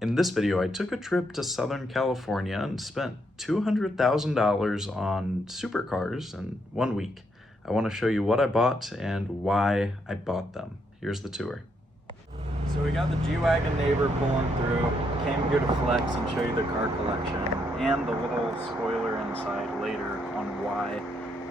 In this video, I took a trip to Southern California and spent $200,000 on supercars in 1 week. I want to show you what I bought and why I bought them. Here's the tour. So we got the G-Wagon neighbor pulling through, came here to flex and show you the car collection and the little spoiler inside later on why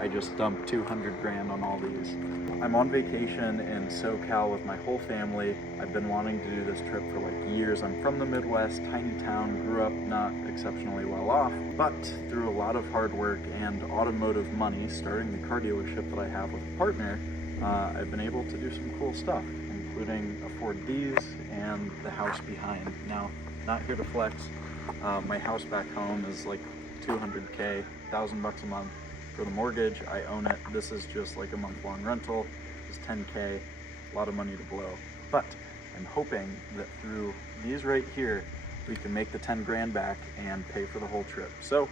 I just dumped 200 grand on all these. I'm on vacation in SoCal with my whole family. I've been wanting to do this trip for like years. I'm from the Midwest, tiny town, grew up not exceptionally well off, but through a lot of hard work and automotive money, starting the car dealership that I have with a partner, I've been able to do some cool stuff, including afford these and the house behind. Now, not here to flex. My house back home is like 200K, $1,000 a month. For the mortgage, I own it. This is just like a month-long rental. It's 10K, a lot of money to blow. But I'm hoping that through these right here, we can make the 10 grand back and pay for the whole trip. So,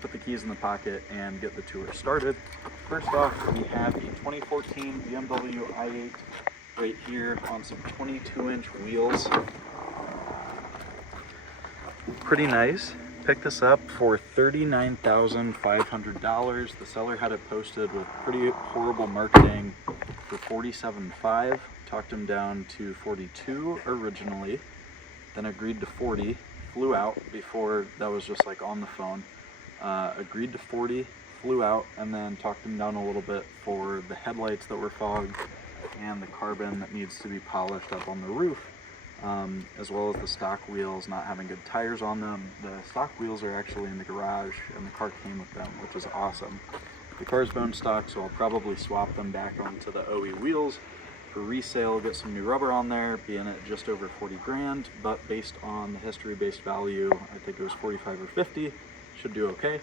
put the keys in the pocket and get the tour started. First off, we have a 2014 BMW i8 right here on some 22-inch wheels. Pretty nice. Picked this up for $39,500. The seller had it posted with pretty horrible marketing for $47,500. Talked him down to $42,000 originally, then agreed to $40,000. Flew out before that was just like on the phone. Agreed to $40,000, flew out, and then talked him down a little bit for the headlights that were fogged and the carbon that needs to be polished up on the roof. As well as the stock wheels not having good tires on them. The stock wheels are actually in the garage and the car came with them, which is awesome. The car's bone stock, so I'll probably swap them back onto the OE wheels for resale, get some new rubber on there, being at just over 40 grand, but based on the history-based value, I think it was 45 or 50, should do okay.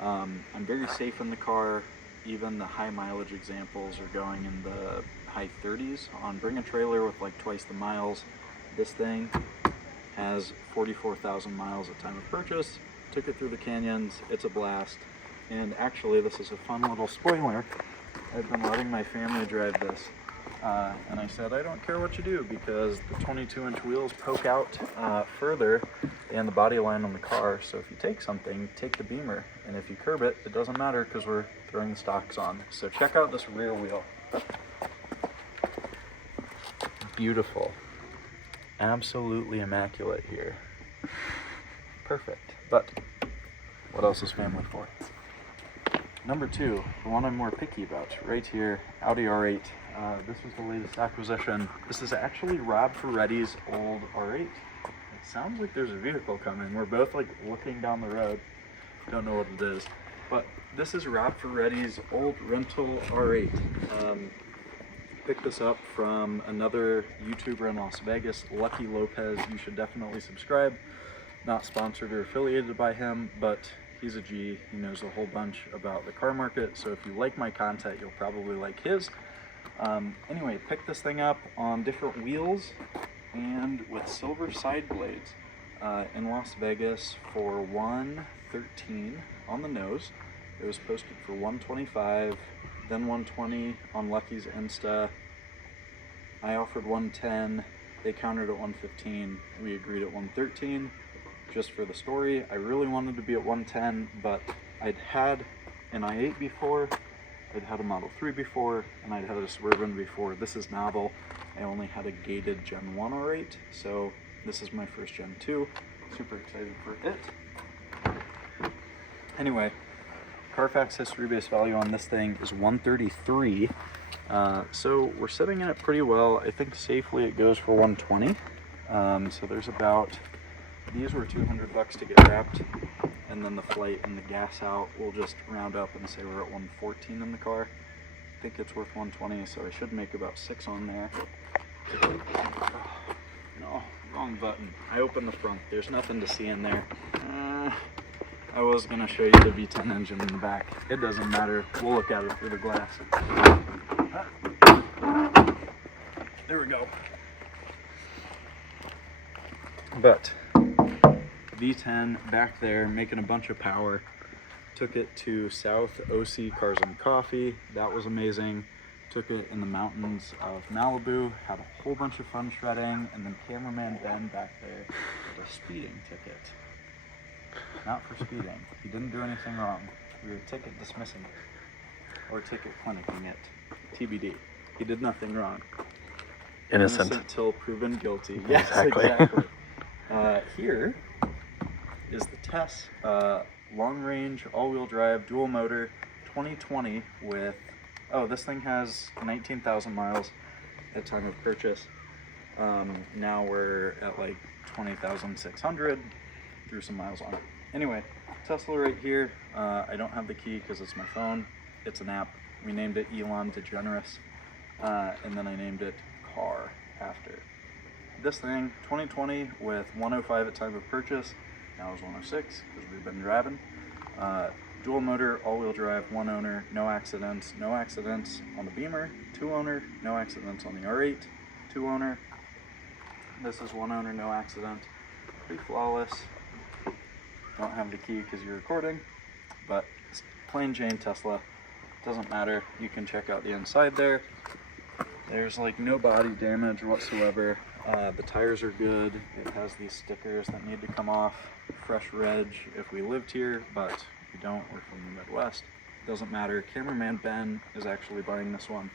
I'm very safe in the car. Even the high mileage examples are going in the high 30s on Bring a Trailer with like twice the miles. This thing has 44,000 miles at time of purchase. Took it through the canyons. It's a blast. And actually, this is a fun little spoiler. I've been letting my family drive this. And I said, I don't care what you do because the 22-inch wheels poke out further than the body line on the car. So if you take something, take the Beamer. And if you curb it, it doesn't matter because we're throwing the stocks on. So check out this rear wheel. Beautiful. Absolutely immaculate here. Perfect. But what else is family for? Number two, the one I'm more picky about, right here, Audi R8. This was the latest acquisition. This is actually Rob Ferretti's old R8. It sounds like there's a vehicle coming. We're both like looking down the road. Don't know what it is. But this is Rob Ferretti's old rental R8. Picked this up from another YouTuber in Las Vegas, Lucky Lopez. You should definitely subscribe. Not sponsored or affiliated by him, but he's a G. He knows a whole bunch about the car market, so if you like my content, you'll probably like his. Anyway, picked this thing up on different wheels and with silver side blades in Las Vegas for $113 on the nose. It was posted for $125. Then $120 on Lucky's Insta. I offered $110. They countered at $115. We agreed at $113. Just for the story, I really wanted to be at $110, but I'd had an i8 before, I'd had a Model 3 before, and I'd had a Suburban before. This is novel. I only had a gated Gen 1 R8, so this is my first Gen 2. Super excited for it. Anyway, Carfax history-based value on this thing is $133, so we're sitting in it pretty well. I think safely it goes for $120. So there's about, these were $200 to get wrapped, and then the flight and the gas out will just round up and say we're at $114 in the car. I think it's worth $120, so I should make about $6 on there. No, wrong button. I opened the front. There's nothing to see in there. I was going to show you the V10 engine in the back. It doesn't matter. We'll look at it through the glass. There we go. But V10 back there making a bunch of power. Took it to South OC Cars and Coffee. That was amazing. Took it in the mountains of Malibu, had a whole bunch of fun shredding, and then cameraman Ben back there got a speeding ticket. Not for speeding. He didn't do anything wrong. We were ticket dismissing it. Or ticket clinicking it. TBD. He did nothing wrong. Innocent till proven guilty. Yes, exactly. Here is the Tess long range, all-wheel drive, dual motor, 2020 with, oh, this thing has 19,000 miles at time of purchase. Now we're at like 20,600, threw some miles on it. Anyway, Tesla right here. I don't have the key because it's my phone. It's an app. We named it Elon DeGeneres, and then I named it Car after. This thing, 2020 with 105 at time of purchase. Now it's 106 because we've been driving. Dual motor, all-wheel drive, one owner, no accidents. No accidents on the Beamer, two owner, no accidents on the R8, two owner. This is one owner, no accident. Pretty flawless. Don't have the key because you're recording, but it's plain Jane Tesla. Doesn't matter. You can check out the inside there. There's like no body damage whatsoever. The tires are good. It has these stickers that need to come off. Fresh reg if we lived here, but we don't. We're from the Midwest. Doesn't matter. Cameraman Ben is actually buying this one.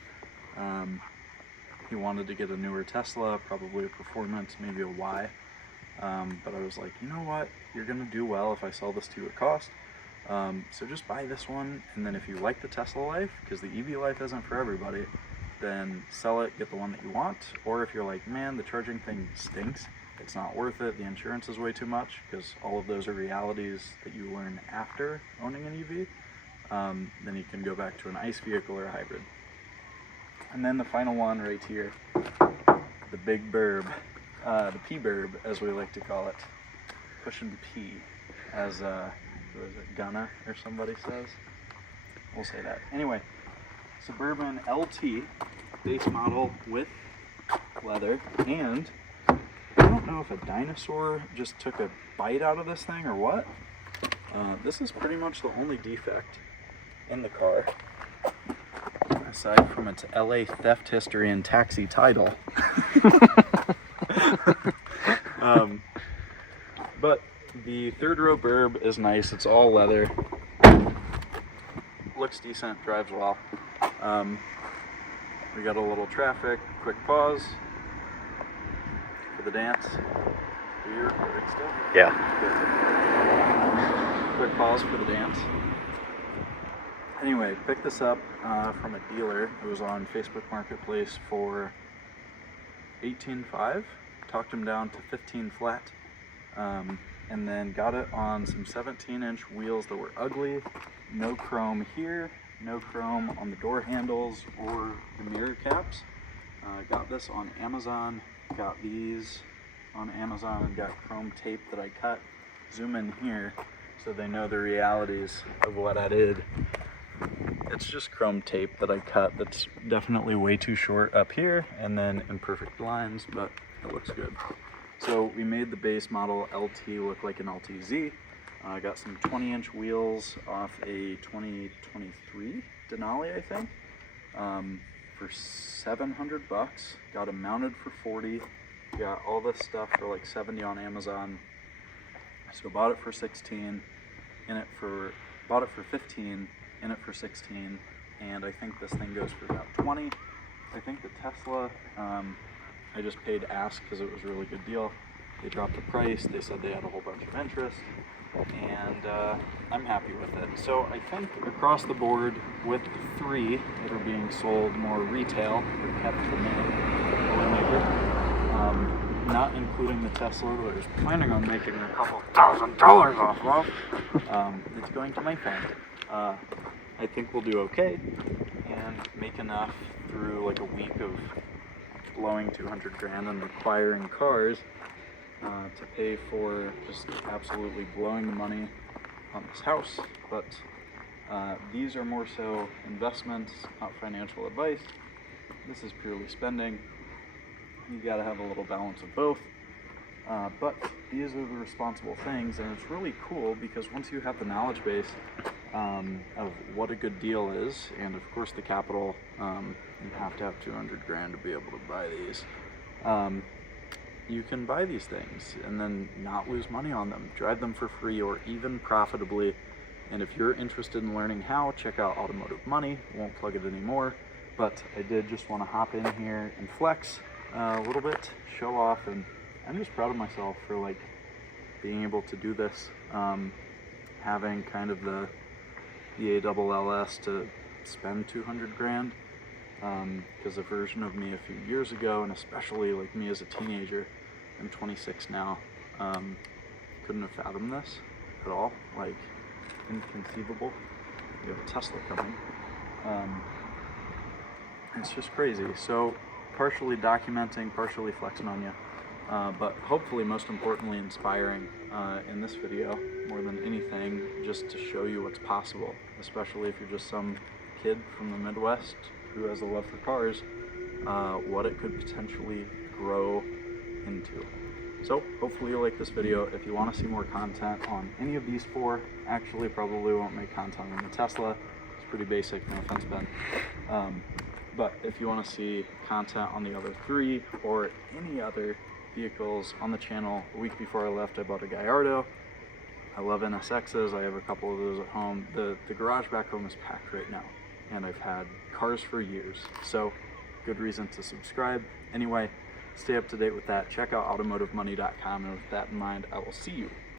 He wanted to get a newer Tesla, probably a Performance, maybe a Y. But I was like, you know what? You're gonna do well if I sell this to you at cost. So just buy this one, and then if you like the Tesla life, because the EV life isn't for everybody, then sell it, get the one that you want. Or if you're like, man, the charging thing stinks, it's not worth it, the insurance is way too much, because all of those are realities that you learn after owning an EV, then you can go back to an ICE vehicle or a hybrid. And then the final one right here, the big burb, the P-burb as we like to call it, pushing the P, as what is it, Gunna or somebody says? We'll say that. Anyway, Suburban LT, base model with leather, and I don't know if a dinosaur just took a bite out of this thing or what. This is pretty much the only defect in the car, aside from its LA theft history and taxi title. But the third row burb is nice. It's all leather. Looks decent, drives well. We got a little traffic, quick pause for the dance. Are you recording still? Yeah. Quick pause for the dance. Anyway, picked this up from a dealer. It was on Facebook Marketplace for $18,500. Talked him down to 15 flat. And then got it on some 17-inch wheels that were ugly. No chrome here, no chrome on the door handles or the mirror caps. Got this on Amazon, got these on Amazon, and got chrome tape that I cut. Zoom in here so they know the realities of what I did. It's just chrome tape that I cut that's definitely way too short up here, and then imperfect lines, but it looks good. So we made the base model LT look like an LTZ. I got some 20-inch wheels off a 2023 Denali, I think, for $700. Got them mounted for $40. Got all this stuff for like $70 on Amazon. So bought it for $16, bought it for $15, in it for $16, and I think this thing goes for about $20. I think the Tesla, I just paid ask because it was a really good deal. They dropped the price, they said they had a whole bunch of interest, and I'm happy with it. So I think across the board, with the three that are being sold more retail, or kept for me, not including the Tesla that I was planning on making a couple $1,000 off of, it's going to my friend. I think we'll do okay, and make enough through like a week of blowing 200 grand and acquiring cars to pay for just absolutely blowing the money on this house. But these are more so investments, not financial advice. This is purely spending. You gotta have a little balance of both. But these are the responsible things, and it's really cool because once you have the knowledge base of what a good deal is, and of course the capital. You have to have 200 grand to be able to buy these. You can buy these things and then not lose money on them, drive them for free or even profitably. And if you're interested in learning how, check out Automotive Money. Won't plug it anymore, but I did just want to hop in here and flex a little bit, show off, and I'm just proud of myself for like being able to do this, having kind of the ALLS to spend 200 grand, because a version of me a few years ago, and especially like me as a teenager, I'm 26 now, couldn't have fathomed this at all, like inconceivable. We have a Tesla coming. It's just crazy. So partially documenting, partially flexing on you, but hopefully most importantly inspiring in this video more than anything, just to show you what's possible, especially if you're just some kid from the Midwest who has a love for cars, what it could potentially grow into. So hopefully you like this video. If you want to see more content on any of these four, actually probably won't make content on the Tesla. It's pretty basic, no offense, Ben. But if you want to see content on the other three or any other vehicles on the channel, a week before I left I bought a Gallardo. I love NSXs, I have a couple of those at home. The garage back home is packed right now, and I've had cars for years, so good reason to subscribe. Anyway, stay up to date with that. Check out automotivemoney.com, and with that in mind, I will see you